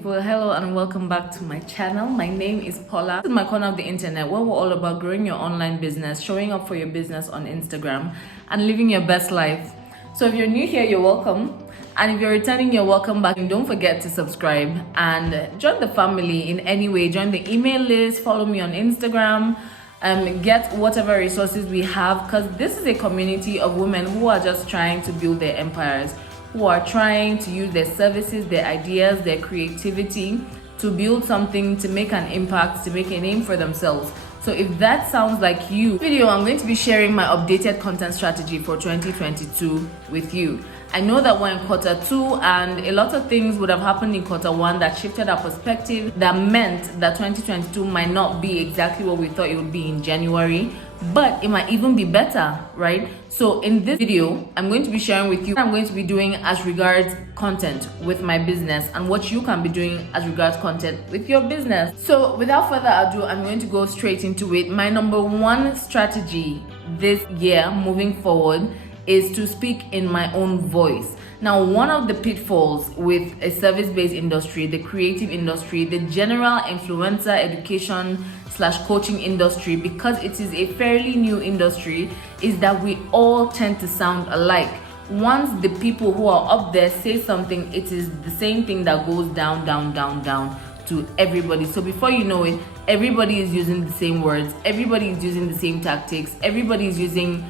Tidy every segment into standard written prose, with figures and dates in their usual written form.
people, hello and welcome back to my channel. My name is Paula. This is my corner of the internet where we're all about growing your online business, showing up for your business on Instagram and living your best life. So if you're new here, you're welcome, and if you're returning, you're welcome back. And don't forget to subscribe and join the family in any way. Join the email list, follow me on Instagram, get whatever resources we have, because this is a community of women who are just trying to build their empires, who are trying to use their services, their ideas, their creativity to build something, to make an impact, to make a name for themselves. So if that sounds like you, video, I'm going to be sharing my updated content strategy for 2022 with you. I know that we're in Q2 and a lot of things would have happened in Q1 that shifted our perspective, that meant that 2022 might not be exactly what we thought it would be in January, but it might even be better, right? So in this video, I'm going to be sharing with you what I'm going to be doing as regards content with my business and what you can be doing as regards content with your business. So without further ado, I'm going to go straight into it. My number one strategy this year moving forward is to speak in my own voice. Now, one of the pitfalls with a service-based industry, the creative industry, the general influencer education / coaching industry, because it is a fairly new industry, is that we all tend to sound alike. Once the people who are up there say something, it is the same thing that goes down to everybody. So before you know it, everybody is using the same words, everybody is using the same tactics, everybody is using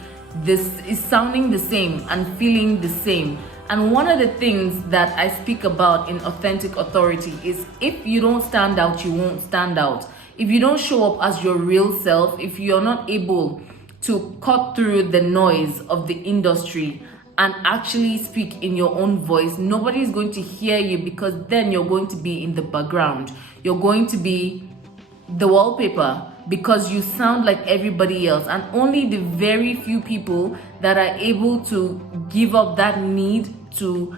this, is sounding the same and feeling the same. And one of the things that I speak about in Authentic Authority is if you don't stand out, you won't stand out. If you don't show up as your real self, if you're not able to cut through the noise of the industry and actually speak in your own voice, nobody is going to hear you, because then you're going to be in the background. You're going to be the wallpaper, because you sound like everybody else, and only the very few people that are able to give up that need to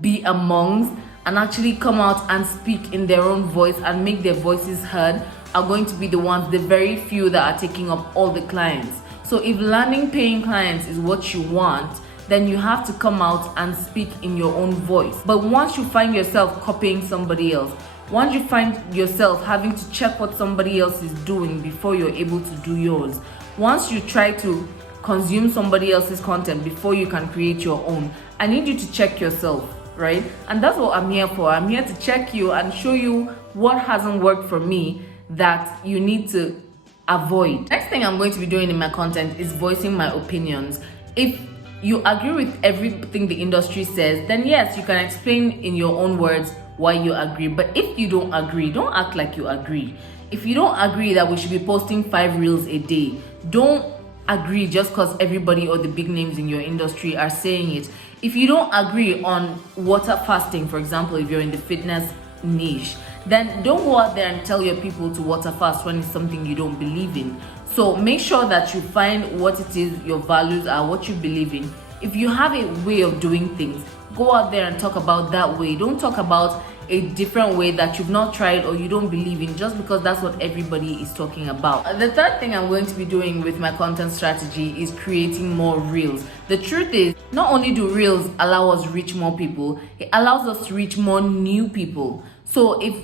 be amongst and actually come out and speak in their own voice and make their voices heard are going to be the ones, the very few that are taking up all the clients. So if landing paying clients is what you want, then you have to come out and speak in your own voice. But once you find yourself copying somebody else, once you find yourself having to check what somebody else is doing before you're able to do yours, once you try to consume somebody else's content before you can create your own, I need you to check yourself, right? And that's what I'm here for. I'm here to check you and show you what hasn't worked for me that you need to avoid. Next thing I'm going to be doing in my content is voicing my opinions. If you agree with everything the industry says, then yes, you can explain in your own words why you agree. But if you don't agree, don't act like you agree. If you don't agree that we should be posting 5 reels a day, don't agree just because everybody or the big names in your industry are saying it. If you don't agree on water fasting, for example, if you're in the fitness niche, then don't go out there and tell your people to water fast when it's something you don't believe in. So make sure that you find what it is your values are, what you believe in. If you have a way of doing things, go out there and talk about that way. Don't talk about a different way that you've not tried or you don't believe in just because that's what everybody is talking about. The third thing I'm going to be doing with my content strategy is creating more reels. The truth is, not only do reels allow us to reach more people, it allows us to reach more new people. So if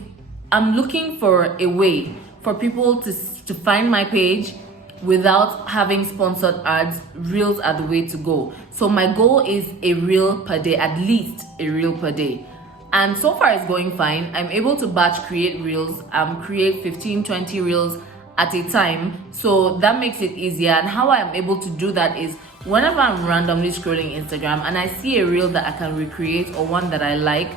I'm looking for a way for people to find my page without having sponsored ads, reels are the way to go. So my goal is a reel per day, at least a reel per day. And so far it's going fine. I'm able to batch create reels, create 15-20 reels at a time. So that makes it easier. And how I'm able to do that is whenever I'm randomly scrolling Instagram and I see a reel that I can recreate or one that I like,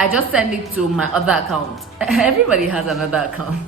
I just send it to my other account. Everybody has another account.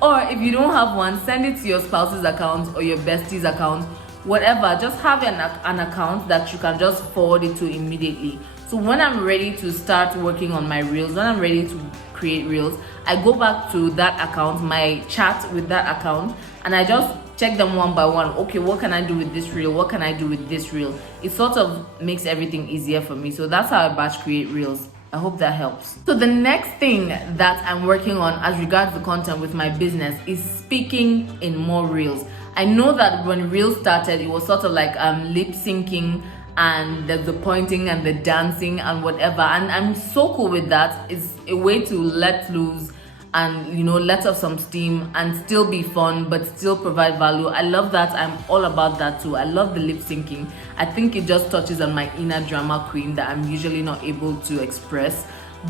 Or if you don't have one, send it to your spouse's account or your bestie's account, whatever. Just have an account that you can just forward it to immediately. So when I'm ready to start working on my reels, when I'm ready to create reels, I go back to that account, my chat with that account, and I just check them one by one. Okay, what can I do with this reel? What can I do with this reel? It sort of makes everything easier for me. So that's how I batch create reels. I hope that helps. So the next thing that I'm working on as regards the content with my business is speaking in more reels. I know that when reels started, it was sort of like lip syncing and there's the pointing and the dancing and whatever, and I'm so cool with that. It's a way to let loose and, you know, let off some steam and still be fun but still provide value. I love that. I'm all about that too. I love the lip syncing. I think it just touches on my inner drama queen that I'm usually not able to express.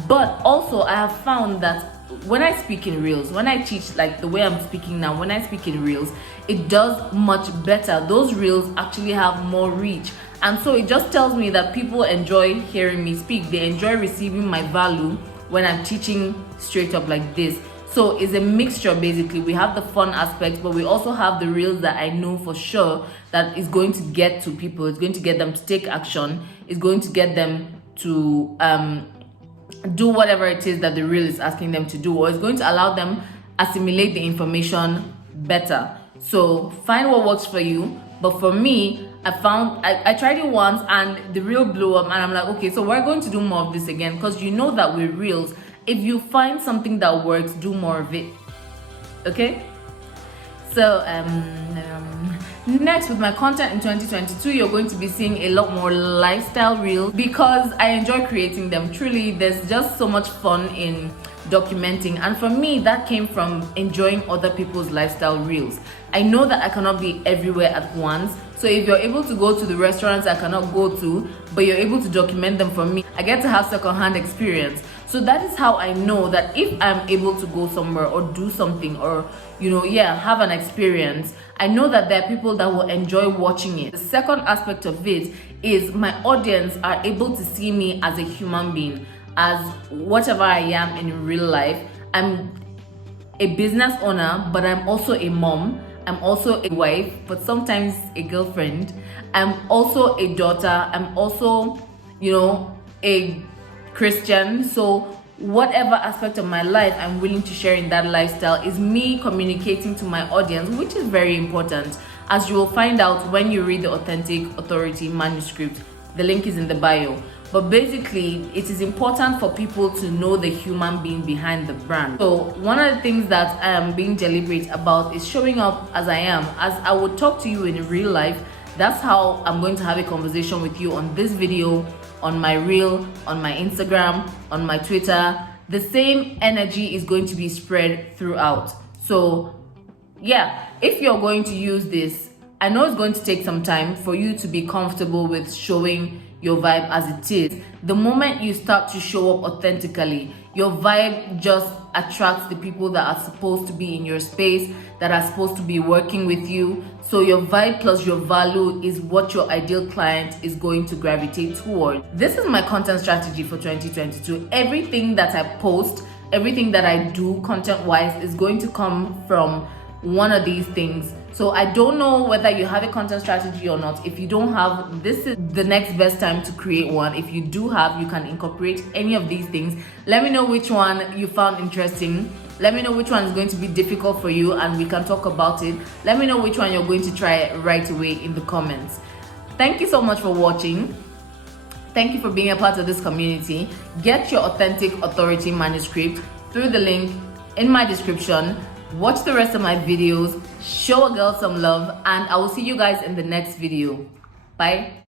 But also I have found that when I speak in reels, when I teach like the way I'm speaking now, when I speak in reels, it does much better. Those reels actually have more reach, and so it just tells me that people enjoy hearing me speak. They enjoy receiving my value when I'm teaching straight up like this. So it's a mixture. Basically, we have the fun aspects, but we also have the reels that I know for sure that is going to get to people. It's going to get them to take action. It's going to get them to do whatever it is that the reel is asking them to do, or it's going to allow them assimilate the information better. So find what works for you. But for me, I tried it once and the reel blew up, and I'm like, okay, so we're going to do more of this again, because you know that with reels, if you find something that works, do more of it. Okay? So next, with my content in 2022, you're going to be seeing a lot more lifestyle reels, because I enjoy creating them. Truly, there's just so much fun in documenting, and for me that came from enjoying other people's lifestyle reels. I know that I cannot be everywhere at once, so if you're able to go to the restaurants I cannot go to, but you're able to document them for me, I get to have second-hand experience. So that is how I know that if I'm able to go somewhere or do something, or, you know, have an experience, I know that there are people that will enjoy watching it. The second aspect of it is my audience are able to see me as a human being, as whatever I am in real life. I'm a business owner, but I'm also a mom. I'm also a wife, but sometimes a girlfriend. I'm also a daughter. I'm also, you know, a Christian. So whatever aspect of my life I'm willing to share in that lifestyle is me communicating to my audience, which is very important, as you will find out when you read the Authentic Authority manuscript. The link is in the bio. But basically, it is important for people to know the human being behind the brand. So one of the things that I am being deliberate about is showing up as I am. As I would talk to you in real life, that's how I'm going to have a conversation with you on this video, on my reel, on my Instagram, on my Twitter. The same energy is going to be spread throughout. So if you're going to use this, I know it's going to take some time for you to be comfortable with showing your vibe as it is. The moment you start to show up authentically, your vibe just attracts the people that are supposed to be in your space, that are supposed to be working with you. So your vibe plus your value is what your ideal client is going to gravitate toward. This is my content strategy for 2022. Everything that I post, everything that I do content-wise is going to come from one of these things. So I don't know whether you have a content strategy or not. If you don't have, this is the next best time to create one. If you do have, you can incorporate any of these things. Let me know which one you found interesting. Let me know which one is going to be difficult for you, and we can talk about it. Let me know which one you're going to try right away in the comments. Thank you so much for watching. Thank you for being a part of this community. Get your Authentic Authority manuscript through the link in my description. Watch the rest of my videos, show a girl some love, and I will see you guys in the next video. Bye.